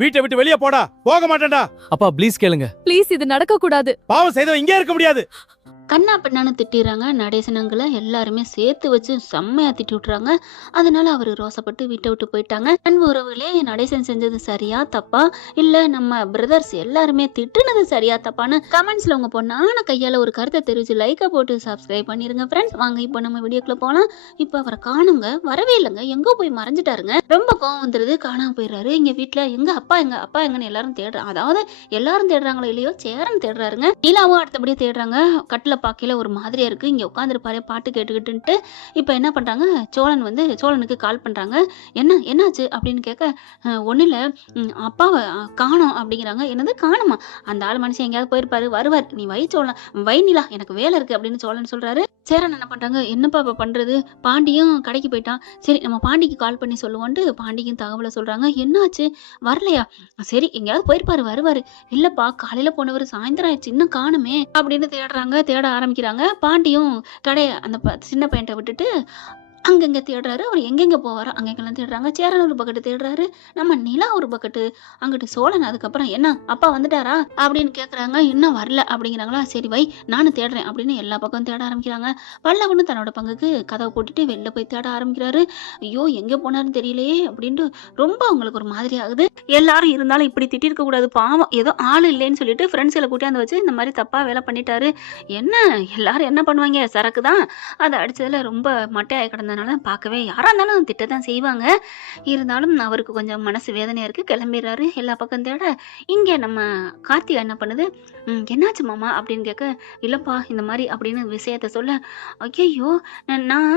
வீட்டை விட்டு வெளியே போடா. போக மாட்டேன்டா. அப்பா ப்ளீஸ் கேளுங்க. ப்ளீஸ் இது நடக்க கூடாது. பாவம் செய்தவன் இங்கே இருக்க முடியாது. கண்ணா பின்னான்னு திட்டிடுறாங்க. நடேசனங்களை எல்லாருமே சேர்த்து வச்சு செம்மையா திட்டி விட்டுறாங்க. அதனால அவர் ரோசப்பட்டு வீட்டை விட்டு போயிட்டாங்க. அன்பு உறவுகளே, நடேசன் செஞ்சது சரியா தப்பா, இல்ல நம்ம பிரதர்ஸ் எல்லாருமே திட்டுனது சரியா தப்பான்னு கமெண்ட்ஸ்ல உங்க பொண்ணான கையால ஒரு கருத்தை தெரிவிச்சு லைக்கை போட்டு சப்ஸ்கிரைப் பண்ணிருங்க ஃப்ரெண்ட்ஸ். வாங்க இப்போ நம்ம வீடியோக்குள்ள போலாம். இப்போ அவரை காணுங்க, வரவே இல்லைங்க, எங்கோ போய் மறைஞ்சிட்டாருங்க. ரொம்ப கோவம் வந்துருது, காணாம போயிடுறாரு. எங்க வீட்டுல எங்க அப்பா எங்கன்னு எல்லாரும் தேடுறாங்க. அதாவது எல்லாரும் தேடுறாங்களோ இல்லையோ சேரன் தேடுறாருங்க. நிலாவும் அடுத்தபடியே தேடுறாங்க. கட்டில பார்க்கல ஒரு மாதிரியா இருக்கு, இங்க உட்காந்துருப்பாரு பாட்டு கேட்டுக்கிட்டுன்ட்டு. இப்போ என்ன பண்றாங்க, சோழனுக்கு கால் பண்றாங்க. என்னாச்சு அப்படின்னு கேட்க, ஒன்றும் இல்லை, அப்பாவை காணோம் அப்படிங்கிறாங்க. என்னது காணுமா? அந்த ஆள் மனுஷன் எங்கேயாவது போயிருப்பாரு, வருவார், நீ வை நிலா, எனக்கு வேலை இருக்கு அப்படின்னு சோழன் சொல்றாரு. சேரன் என்ன பண்றாங்க, என்னப்பா இப்ப பண்றது, பாண்டியும் கடைக்கு போயிட்டான், சரி நம்ம பாண்டிக்கு கால் பண்ணி சொல்லுவோன்ட்டு பாண்டிக்கும் தகவலை சொல்றாங்க. என்னாச்சு, வரலையா? சரி எங்கேயாவது போயிருப்பாரு, வருவாரு. இல்லப்பா காலையில போனவர் சாயந்தரம் ஆயிடுச்சு, இன்னும் காணுமே அப்படின்னு தேட ஆரம்பிக்கிறாங்க. பாண்டியும் கடையை அந்த சின்ன பையன்ட்ட விட்டுட்டு அங்கங்க தேடுறாரு. அவர் எங்கெங்க போவாரோ அங்கெங்கெல்லாம் தேடுறாங்க. சேரன் ஒரு பக்கெட்டு தேடுறாரு, நம்ம நிலா ஒரு பக்கெட்டு, அங்கிட்டு சோழன். அதுக்கப்புறம் என்ன அப்பா வந்துட்டாரா அப்படின்னு கேட்குறாங்க. இன்னும் வரல அப்படிங்கிறாங்களா. சரி வை, நானும் தேடுறேன் அப்படின்னு எல்லா பக்கம் தேட ஆரம்பிக்கிறாங்க. பல்லவனும் தன்னோட பங்குக்கு கதவை போட்டுட்டு வெளில போய் தேட ஆரம்பிக்கிறாரு. ஐயோ எங்கே போனாருன்னு தெரியலையே அப்படின்ட்டு ரொம்ப அவங்களுக்கு ஒரு மாதிரி ஆகுது. எல்லாரும் இருந்தாலும் இப்படி திட்டிருக்க கூடாது, பாவம் ஏதோ ஆள் இல்லைன்னு சொல்லிட்டு ஃப்ரெண்ட்ஸில் கூட்டியாந்து வச்சு இந்த மாதிரி தப்பா வேலை பண்ணிட்டாரு. என்ன எல்லாரும் என்ன பண்ணுவாங்க, சரக்கு தான், அதை அடிச்சதுல ரொம்ப மட்டையாகி கிடந்ததுனால பார்க்கவே யாரா இருந்தாலும் திட்டத்தான் செய்வாங்க. இருந்தாலும் அவருக்கு கொஞ்சம் மனசு வேதனையா இருக்கு, கிளம்பிடுறாரு. எல்லா பக்கம் தேட இங்க நம்ம கார்த்திகா என்ன பண்ணுது, என்னாச்சு மாமா அப்படின்னு கேட்க, இல்லப்பா இந்த மாதிரி அப்படின்னு விஷயத்த சொல்ல, ஐயோ நான்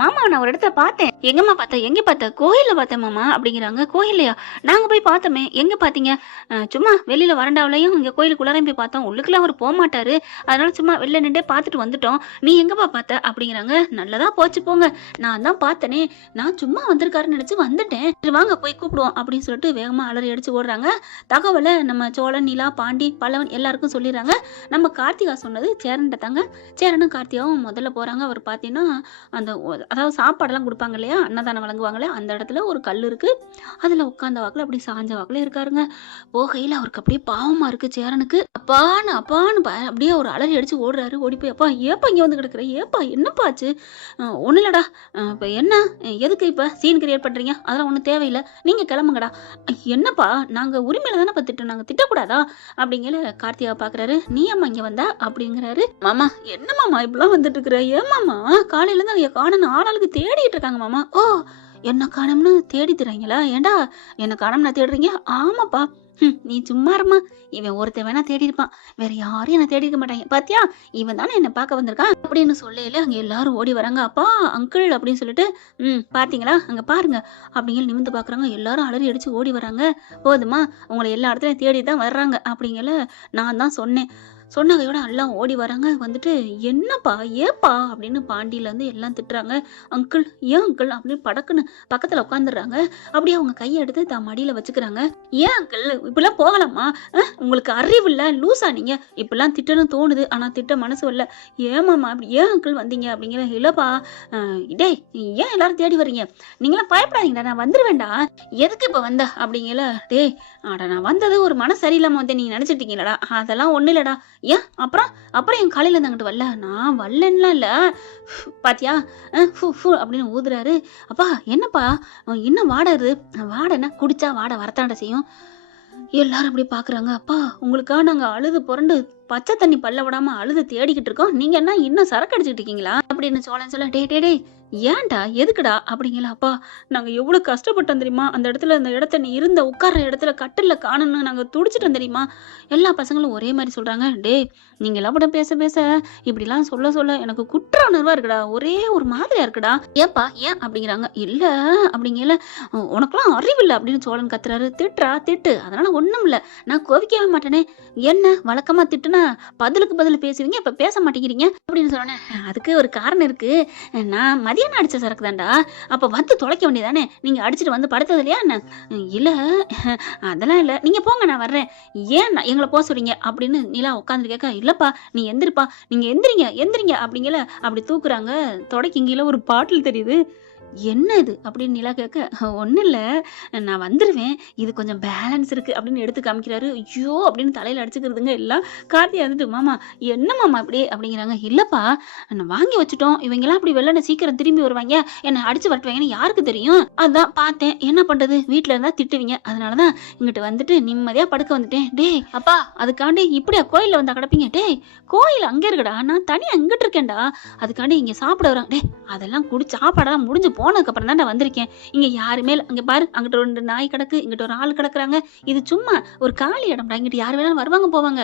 மாமா நான் ஒரு இடத்துல பார்த்தேன். எங்கம்மா பார்த்தேன், எங்க பார்த்தேன், கோயில்ல பார்த்தேன் மாமா அப்படிங்கிறாங்க. கோயில்லையா? நாங்க போய் பார்த்தோமே, எங்க பார்த்தீங்க? சும்மா வெளியில வரண்டாவிலையும் இங்க கோயிலுக்குள்ளாரையும் போய் பார்த்தோம், உள்ளுக்குள்ள அவர் போக மாட்டாரு, அதனால சும்மா வெளில நின்றே பார்த்துட்டு வந்துட்டோம். நீ எங்கப்பா பார்த்த அப்படிங்கிறாங்க. நல்லதா போச்சு போங்க, நான் தான் பார்த்தனே, நான் சும்மா வந்திருக்காருன்னு நினைச்சு வந்துட்டேன், வாங்க போய் கூப்பிடுவோம் அப்படின்னு சொல்லிட்டு வேகமா அலறி அடிச்சு ஓடுறாங்க. தகவலை நம்ம சோழன், நிலா, பாண்டி, பல்லவன் எல்லாருக்கும் சொல்லிடுறாங்க. நம்ம கார்த்திகா சொன்னது சேரன்ட்ட தாங்க. சேரனும் கார்த்திகாவும் முதல்ல போறாங்க. அவர் பார்த்தீங்கன்னா அந்த அதாவது சாப்பாடெல்லாம் கொடுப்பாங்க இல்லையா, அன்னதானம் வழங்குவாங்களே, அந்த இடத்துல ஒரு கல் இருக்கு, அதுல உட்கார்ந்த வாக்குல அப்படி சாஞ்ச வாக்குல இருக்காருங்க. போகையில அவருக்கு அப்படியே பாவமா இருக்கு சேரனுக்கு. அப்பான்னு அப்படியே ஒரு அலறி அடிச்சு ஓடுறாரு. ஓடி போய், அப்பா ஏப்பா இங்க வந்து கிடக்குற, ஏப்பா என்னப்பா ஆச்சு? ஒன்றும் இல்லடா, இப்போ என்ன எதுக்கு இப்போ சீன் கிரியேட் பண்ணுறீங்க, அதெல்லாம் ஒன்றும் தேவையில்லை, நீங்கள் கிளம்புங்கடா. என்னப்பா நாங்கள் உரிமையில தானே திட்டோம், நாங்கள் திட்டக்கூடாதா அப்படிங்கிற கார்த்திகா பார்க்குறாரு. நீ அம்மா இங்கே வந்தா அப்படிங்கிறாரு. மாமா என்ன மாமா இப்படிலாம் வந்துட்டு இருக்கிற, ஏன் மாமா காலையிலேருந்து அவங்க காணணும் ஆளாளுக்கு தேடிட்டு இருக்காங்க மாமா. ஓ என்ன காணோம்னு தேடி தராங்களா? ஏண்டா என்ன காணோம்னா தேடுறீங்க? ஆமாப்பா. நீ சும்மா இருமா, இவன் ஒருத்தன் வேணா தேடி இருப்பான், வேற யாரும் என்ன தேடி இருக்க மாட்டாங்க, பாத்தியா இவன் தானே என்ன பார்க்க வந்திருக்கான் அப்படின்னு சொல்லையில அங்க எல்லாரும் ஓடி வராங்க. அப்பா அங்கிள் அப்படின்னு சொல்லிட்டு, பாத்தீங்களா அங்க பாருங்க அப்படிங்கிற நிமிந்து பாக்குறாங்க. எல்லாரும் அலறி அடிச்சு ஓடி வராங்க. போதுமா, உங்களை எல்லா இடத்துலயும் தேடி தான் வர்றாங்க அப்படிங்கிற நான் தான் சொன்னேன். சொன்னகையோட எல்லாம் ஓடி வராங்க. வந்துட்டு என்னப்பா ஏப்பா அப்படின்னு பாண்டியில இருந்து எல்லாம் திட்டுறாங்க. அங்கிள் ஏன் அங்கிள் அப்படின்னு படக்குன்னு பக்கத்துல உட்காந்துடுறாங்க. அப்படியே அவங்க கையை எடுத்து தான் மடியில வச்சுக்கிறாங்க. ஏன் அங்கிள் இப்படிலாம் போகலாமா, உங்களுக்கு அறிவு இல்ல, லூசா நீங்க, இப்படிலாம் திட்டணும் தோணுது ஆனா திட்ட மனசு வரல, ஏமாமா அப்படி ஏன் அங்கிள் வந்தீங்க அப்படிங்கிற. இல்லப்பா டே ஏன் எல்லாரும் தேடி வர்றீங்க, நீங்களாம் பயப்படாதீங்கடா, நான் வந்துருவேண்டா, எதுக்கு இப்ப வந்த அப்படிங்கல. டே ஆடா நான் வந்தது ஒரு மனசு சரியில்லாம வந்து நீங்க நினைச்சிட்டீங்களடா, அதெல்லாம் ஒண்ணு இல்லடா. ஏன் அப்புறம் என் காலையில இருந்து அங்கிட்டு வரல, நான் வரலன்னா இல்ல, பாத்தியா அப்படின்னு ஊதுறாரு. அப்பா என்னப்பா இன்னும் வாடது, வாடனா குடிச்சா வாடை வரத்தாண்ட செய்யும். எல்லாரும் அப்படி பாக்குறாங்க. அப்பா உங்களுக்காக நாங்க அழுது புரண்டு பச்சை தண்ணி பல்ல விடாம அழுது தேடிக்கிட்டு இருக்கோம், நீங்க என்ன இன்னும் சரக்கு அடிச்சுட்டு இருக்கீங்களா அப்படின்னு சோழன் சொல்ல. டே ஏன்டா எதுக்குடா அப்படிங்களா. அப்பா நாங்க எவ்வளவு கஷ்டப்பட்டோம் தெரியுமா, அந்த இடத்த நீ இருந்த உட்கார்ற இடத்துல கட்டில காணணும்னு நாங்க துடிச்சிட்டோம் தெரியுமா. எல்லா பசங்களும் ஒரே மாதிரி சொல்றாங்க. டே நீங்க எல்லாம் கூட பேச இப்படிலாம் சொல்ல எனக்கு குற்ற உணர்வா இருக்குடா, ஒரே ஒரு மாதிரியா இருக்குடா. ஏப்பா ஏன் அப்படிங்கிறாங்க. இல்ல அப்படிங்கல, உனக்குலாம் அறிவு இல்லை அப்படின்னு சோழன் கத்துறாரு. திட்டு, அதனால ஒண்ணும் இல்ல, நான் கோவிக்கவே மாட்டேனே, என்ன வழக்கமா திட்டுனா பதிலுக்கு பதில் பேசுவீங்க, இப்ப பேச மாட்டேங்கிறீங்க அப்படின்னு சொன்னேன். அதுக்கு ஒரு காரணம் இருக்கு, நான் மதியானம் அடிச்ச சரக்கு தான்டா, அப்ப வந்து தொலைக்க வேண்டியதானே, நீங்க அடிச்சுட்டு வந்து படுத்தது இல்லையா என்ன? இல்ல அதெல்லாம் இல்ல, நீங்க போங்க நான் வர்றேன், ஏன் எங்களை போக சொல்றீங்க அப்படின்னு நிலா உட்காந்து கேட்க. இல்லப்பா நீ எந்திரிப்பா, நீங்க எந்திரிங்க அப்படிங்கல. அப்படி தூக்குறாங்க. தொடைக்கு இங்கேயில ஒரு பாட்டில் தெரியுது. என்ன இது அப்படின்னு நிலா கேட்க, ஒன்றும் இல்லை, நான் வந்துடுவேன், இது கொஞ்சம் பேலன்ஸ் இருக்குது அப்படின்னு எடுத்து காமிக்கிறாரு. ஐயோ அப்படின்னு தலையில் அடிச்சுக்கிறதுங்க எல்லாம். கார்த்தி வந்துட்டு, மாமா என்ன மாமா இப்படி அப்படிங்கிறாங்க. இல்லைப்பா, நான் வாங்கி வச்சுட்டோம், இவங்கெல்லாம் அப்படி வெள்ளன சீக்கிரம் திரும்பி வருவாங்க, என்னை அடிச்சு வரட்டுவாங்கன்னு யாருக்கு தெரியும், அதான் பார்த்தேன், என்ன பண்ணுறது, வீட்டில் இருந்தால் திட்டுவீங்க, அதனால தான் இங்கிட்டு வந்துட்டு நிம்மதியாக படுக்க வந்துட்டேன். டேய் அப்பா, அதுக்காண்டி இப்படியா கோயிலில் வந்தா கிடப்பீங்க? டேய் கோயில் அங்கே இருக்குடா, நான் தனியாக இங்கிட்டு இருக்கேன்டா, அதுக்காண்டி இங்கே சாப்பிட வராங்க. டே அதெல்லாம் சாப்பாடெல்லாம் முடிஞ்சு போனதுக்கப்புறம் தான் நான் வந்திருக்கேன். இங்கே யாருமே அங்கே பாரு, அங்கிட்ட 2 நாய் கிடக்கு, இங்கிட்ட ஒரு ஆள் கிடக்குறாங்க, இது சும்மா ஒரு காலி இடம்டா, இங்கிட்டு யார் வேணாலும் வருவாங்க போவாங்க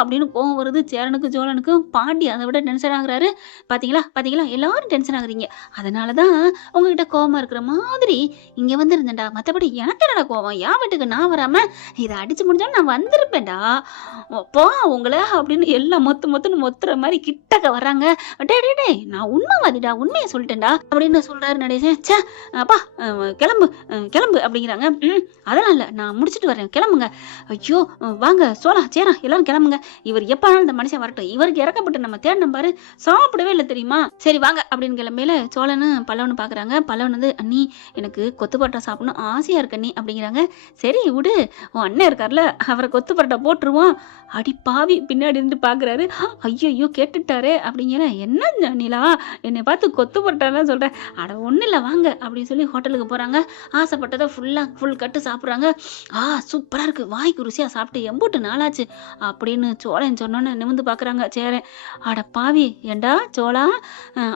அப்படின்னு கோவம் வருது சேரனுக்கும் சோழனுக்கும். பாண்டி அதை விட டென்ஷன் ஆகுறாரு. பார்த்தீங்களா பார்த்தீங்களா, எல்லாரும் டென்ஷன் ஆகுறீங்க, அதனால தான் உங்ககிட்ட கோவமாக இருக்கிற மாதிரி இங்கே வந்துருந்தேன்டா, மற்றபடி எனக்கு என்னடா கோவம், என் வீட்டுக்கு நான் வராமல் இதை அடிச்சு முடிஞ்சாலும் நான் வந்திருப்பேன்டா. அப்போ உங்களை அப்படின்னு எல்லாம் மொத்துன்னு மொத்துற மாதிரி கிட்டக்க வர்றாங்க. டே டே டே நான் உண்மைவாதிடா, உண்மையை சொல்லிட்டேன்டா அப்படின்னு சொல்றாரு நடேசன். சே அப்பா கிளம்பு கிளம்பு அப்படிங்கிறாங்க. அதெல்லாம் இல்லை, நான் முடிச்சுட்டு வரேன், கிளம்புங்க. ஐயோ வாங்க சோழா சேரா எல்லாரும் கிளம்புங்க, இவர் எப்பனாலும் இந்த மனுஷன் வரட்டும், இவருக்கு இறக்கப்பட்டு நம்ம தேடின பாரு, சாப்பிடவே இல்லை தெரியுமா, சரி வாங்க அப்படின்னு கிளம்பையில சோழனு பல்லவனு பார்க்குறாங்க. பல்லவன் வந்து, அண்ணி எனக்கு கொத்து பரோட்டா சாப்பிடணும் ஆசையாக இருக்கு அண்ணி அப்படிங்கிறாங்க. சரி விடு, உன் அண்ணன் இருக்கார்ல, அவரை கொத்து பரோட்டா போட்டுருவோம். அடி பாவி பின்னாடி இருந்து பார்க்குறாரு. ஐயோ கேட்டுட்டாரே அப்படிங்கிற. என்ன நிலா என்னை பார்த்து கொத்து பரோட்டாலாம் சொல்கிறேன், அட ஒன்றும் இல்லை வாங்க அப்படின்னு சொல்லி ஹோட்டலுக்கு போகிறாங்க. ஆசைப்பட்டதை ஃபுல் கட்டு சாப்பிட்றாங்க. சூப்பராக இருக்குது, வாய்க்கு ருசியாக சாப்பிட்டு எம்பூட்டு நாளாச்சு அப்படின்னு சோழன் சொன்னோன்னு நிமிந்து பார்க்குறாங்க சேரன். அட பாவி ஏண்டா சோழா,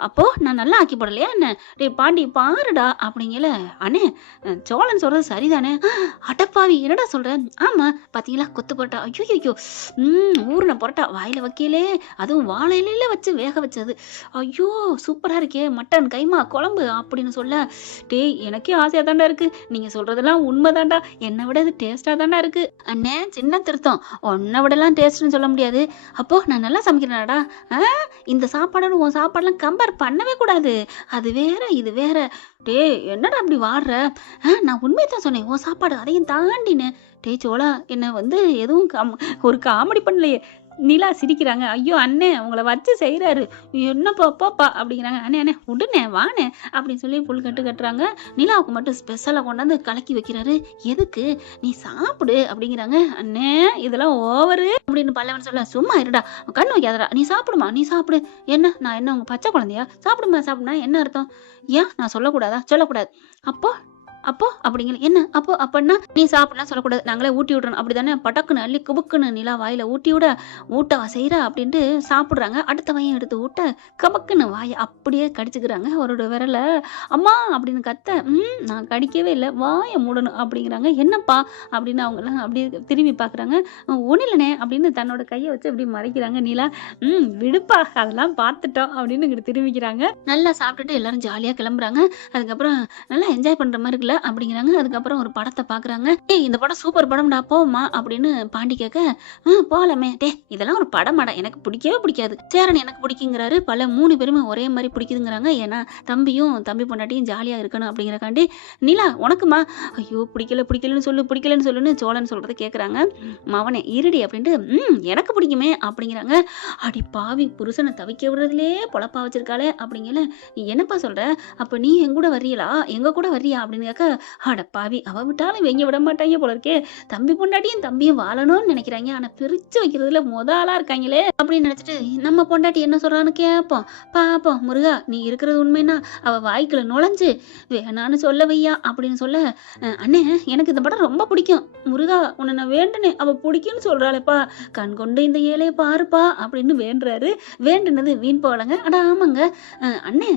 அப்போது நான் நல்லா ஆக்கி போடலையா என்ன, டே பாண்டி பாருடா அப்படிங்கல. அண்ணே சோழன் சொல்கிறது சரிதானே, அடப்பாவி என்னடா சொல்கிறேன், ஆமாம் பார்த்தீங்களா கொத்து பரோட்டா, ஐயோ ஊறின பரோட்டா வாயில் வைக்கலே, அதுவும் வாழை இலையில வச்சு வேக வச்சது, ஐயோ சூப்பராக இருக்கே, மட்டன் கைமா குழம்பு அப்படின்னு சொல்ல. டேய் எனக்கே ஆசையாக தாண்டா இருக்குது, நீங்கள் சொல்கிறதெல்லாம் உண்மை தாண்டா, என்னை விட இது டேஸ்ட்டாக தாண்டா இருக்குது. அண்ணே சின்ன திருத்தம், உன்னை விடலாம் டேஸ்ட்னு சொல்ல முடியாது. அப்போது நான் நல்லா சமைக்கிறேனாடா, இந்த சாப்பாடு உன் சாப்பாடெல்லாம் கம்பேர் பண்ணவே கூடாது, அது வேற இது வேற. டே என்னடா அப்படி வாடுற, நான் உண்மையை தான் சொன்னேன், உன் சாப்பாடு அதையும் தாண்டினேன். டே சோழா என்னை வந்து எதுவும் ஒரு காமெடி பண்ணலையே. நிலா சிரிக்கிறாங்க. ஐயோ அண்ணே உங்களை வச்சு செய்கிறாரு, என்னப்பா பாப்பா அப்படிங்கிறாங்க. அண்ணே உடனே வானே அப்படின்னு சொல்லி புல் கட்டுறாங்க. நிலாவுக்கு மட்டும் ஸ்பெஷலாக கொண்டாந்து கலக்கி வைக்கிறாரு. எதுக்கு, நீ சாப்பிடு அப்படிங்கிறாங்க. அண்ணே இதெல்லாம் ஓவரு அப்படின்னு பல்லவன் சொல்ல. சும்மா இருடா, கண்ணு வைக்காதடா, நீ சாப்பிடுமா நீ சாப்பிடு. என்ன நான் என்ன உங்க பச்சை குழந்தையா, சாப்பிடுமா என்ன அர்த்தம், ஏன் நான் சொல்லக்கூடாதா, சொல்லக்கூடாது. அப்போ அப்படிங்கிற. என்ன அப்போ அப்படின்னா நீ சாப்பிடலாம் சொல்லக்கூடாது, நாங்களே ஊட்டி விட்றோம் அப்படி தானே, பட்டக்குன்னு அள்ளி குபுக்குன்னு நிலா வாயில் ஊட்டி விட, ஊட்டவா செய்கிறா அப்படின்ட்டு சாப்பிட்றாங்க. அடுத்த வாயும் எடுத்து ஊட்ட கபக்குன்னு வாயை அப்படியே கடிச்சுக்கிறாங்க அவரோட விரலை. அம்மா அப்படின்னு கத்த. நான் கடிக்கவே இல்லை, வாயை மூடணும் அப்படிங்கிறாங்க. என்னப்பா அப்படின்னு அவங்கெல்லாம் அப்படியே திரும்பி பார்க்குறாங்க. ஒன்றும் இல்லைனே அப்படின்னு தன்னோட கையை வச்சு அப்படி மறைக்கிறாங்க. நிலா விடுப்பா அதெல்லாம் பார்த்துட்டோம் அப்படின்னு இங்கிட்டு திரும்பிக்கிறாங்க. நல்லா சாப்பிட்டுட்டு எல்லாரும் ஜாலியாக கிளம்புறாங்க. அதுக்கப்புறம் நல்லா என்ஜாய் பண்ணுற மாதிரி இருக்குல்ல அப்படிங்கிறாங்க. அதுக்கப்புறம் ஒரு படத்தை பார்க்குறாங்க. இந்த படம் சூப்பர் படம்டா போமா அப்படின்னு பாண்டி கேட்க, போகலாமே. இதெல்லாம் ஒரு படமாடா, எனக்கு பிடிக்கவே பிடிக்காது. சேரன் எனக்கு பிடிக்குங்கிறாரு. பல 3 பேருமே ஒரே மாதிரி பிடிக்குதுங்கிறாங்க. ஏன்னா தம்பி பொண்டாட்டியும் ஜாலியாக இருக்கணும் அப்படிங்கிறக்காண்டி. நிலா உனக்குமா, ஐயோ பிடிக்கலன்னு சொல்லுன்னு சோழன் சொல்கிறத கேட்குறாங்க. மவனே இருடி அப்படின்ட்டு எனக்கு பிடிக்குமே அப்படிங்கிறாங்க. அடி பாவி புருஷனை தவிக்க விடுறதுலே பொழப்பா வச்சிருக்காளே அப்படிங்கல. நீ என்னப்பா சொல்கிற, அப்போ நீ எங்க கூட வர்றியா அப்படின்னு கேட்க, அடப்பாவி அவ விட்டாலும் வெங்க விட மாட்டாங்க போல இருக்கே, தம்பி பொண்டாட்டியும் தம்பியும் வாழணும்னு நினைக்கிறாங்க, ஆனா பிரிச்சு வைக்கிறதுல முதலா இருக்காங்களே அப்படின்னு நினைச்சிட்டு நம்ம பொண்டாட்டி என்ன சொல்றான்னு கேட்போம். பாப்போம். முருகா நீ இருக்கிறது உண்மைன்னா அவ வாய்க்குள்ள நுழைஞ்சு வேணான்னு சொல்ல வையா அப்படின்னு சொல்ல. அண்ணே எனக்கு இந்த படம் ரொம்ப பிடிக்கும் முருகா, உன்னை நான் வேண்டுனேன், அவ பிடிக்கும்னு சொல்றாளேப்பா, கண் கொண்டு இந்த ஏழையை பாருப்பா அப்படின்னு வேண்டுறாரு. வேண்டுனது வீண் போலங்க. அடா ஆமாங்க அண்ணே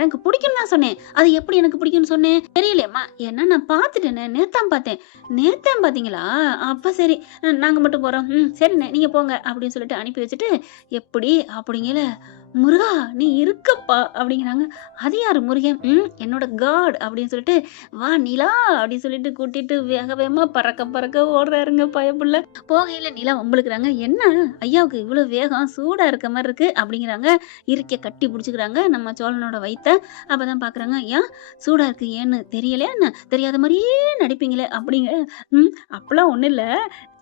எனக்கு பிடிக்கும்னு தான் சொன்னேன், அது எப்படி எனக்கு பிடிக்கும்னு சொன்னேன் தெரியலையம்மா, ஏன்னா நான் பார்த்துட்டேனே, நேத்தான் பார்த்தீங்களா, அப்ப சரி நாங்க மட்டும் போறோம், சரிண்ணே நீங்க போங்க அப்படின்னு சொல்லிட்டு அனுப்பி வச்சுட்டு, எப்படி அப்படிங்கல. முருகா நீ இருக்கப்பா அப்படிங்கிறாங்க. அது யாரு முருகன், என்னோட காட் அப்படின்னு சொல்லிட்டு, வா நிலா அப்படின்னு சொல்லிட்டு கூட்டிட்டு வேகமா பறக்க ஓடுறாருங்க பயப்புள்ள. போகையில நிலா வம்பளுக்குறாங்க. என்ன ஐயாவுக்கு இவ்வளவு வேகம், சூடா இருக்க மாதிரி இருக்கு அப்படிங்கிறாங்க. இருக்க கட்டி பிடிச்சிக்கிறாங்க நம்ம சோழனோட வயித்த. அப்பதான் பாக்குறாங்க, ஏன் சூடா இருக்கு ஏன்னு தெரியலையா என்ன, தெரியாத மாதிரியே நடிப்பீங்களே அப்படிங்க. அப்பெல்லாம் ஒண்ணும் இல்ல,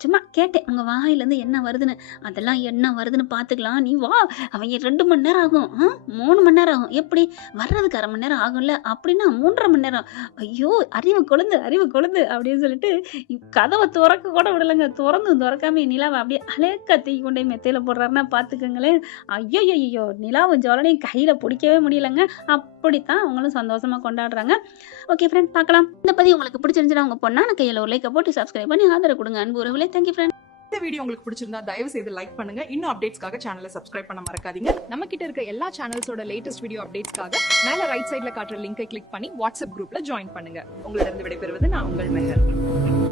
சும்மா கேட்டேன் உங்க வாயிலேருந்து என்ன வருதுன்னு, அதெல்லாம் என்ன வருதுன்னு பார்த்துக்கலாம், நீ வா, அவங்க 2 மணி மணி நேரம் ஆகும். 3 மணி நேரம் ஆகும். எப்படி? வர்றதுக்கு 1/2 மணி நேரம் ஆகும்ல. அப்படின்னா 3 1/2 மணி நேரம். ஐயோ! அறிவு கொழுந்து அப்படின்னு சொல்லிட்டு கதவ தொறக்க கூட விடலங்க. தொறந்தும் தொறக்காம நிலாவ அப்படியே அலேக்கா தூக்கி கொண்டு போய் மெத்தையில போடுறாருன்னா பார்த்துக்கங்களேன். ஐய்யய்யய்யோ! நிலாவும் ஜோலனையும் கையில பிடிக்கவே முடியலங்க. அப்படித்தான் அவங்களும் சந்தோஷமா கொண்டாடுறாங்க. ஓகே ஃப்ரெண்ட், பார்க்கலாம். இந்த பதிவு உங்களுக்கு பிடிச்சிருந்துச்சுன்னா உங்க பொண்ணான கையில ஒரு லைக்க போட்டு சப்ஸ்கிரைப் பண்ணி ஆதரவு கொடுங்க. அன்பு உறவுகளே, தேங்க்யூ ஃப்ரெண்ட். இந்த வீடியோ உங்களுக்கு பிடிச்சிருந்தா தயவு செய்து லைக் பண்ணுங்க. இன்னும் அப்டேட்ஸ்க்காக சேனலை சப்ஸ்கிரைப் பண்ண மறக்காதீங்க. நம்ம கிட்ட இருக்க எல்லா சேனல்ஸோட லேட்டஸ்ட் வீடியோ அப்டேட்ஸ்க்காக மேல ரைட் சைடுல காட்டுற லிங்கை கிளிக் பண்ணி வாட்ஸ்அப் குரூப்ல ஜாயின் பண்ணுங்க. உங்களிடம் விடைபெறுவது நான் உங்கள் மெஹர்.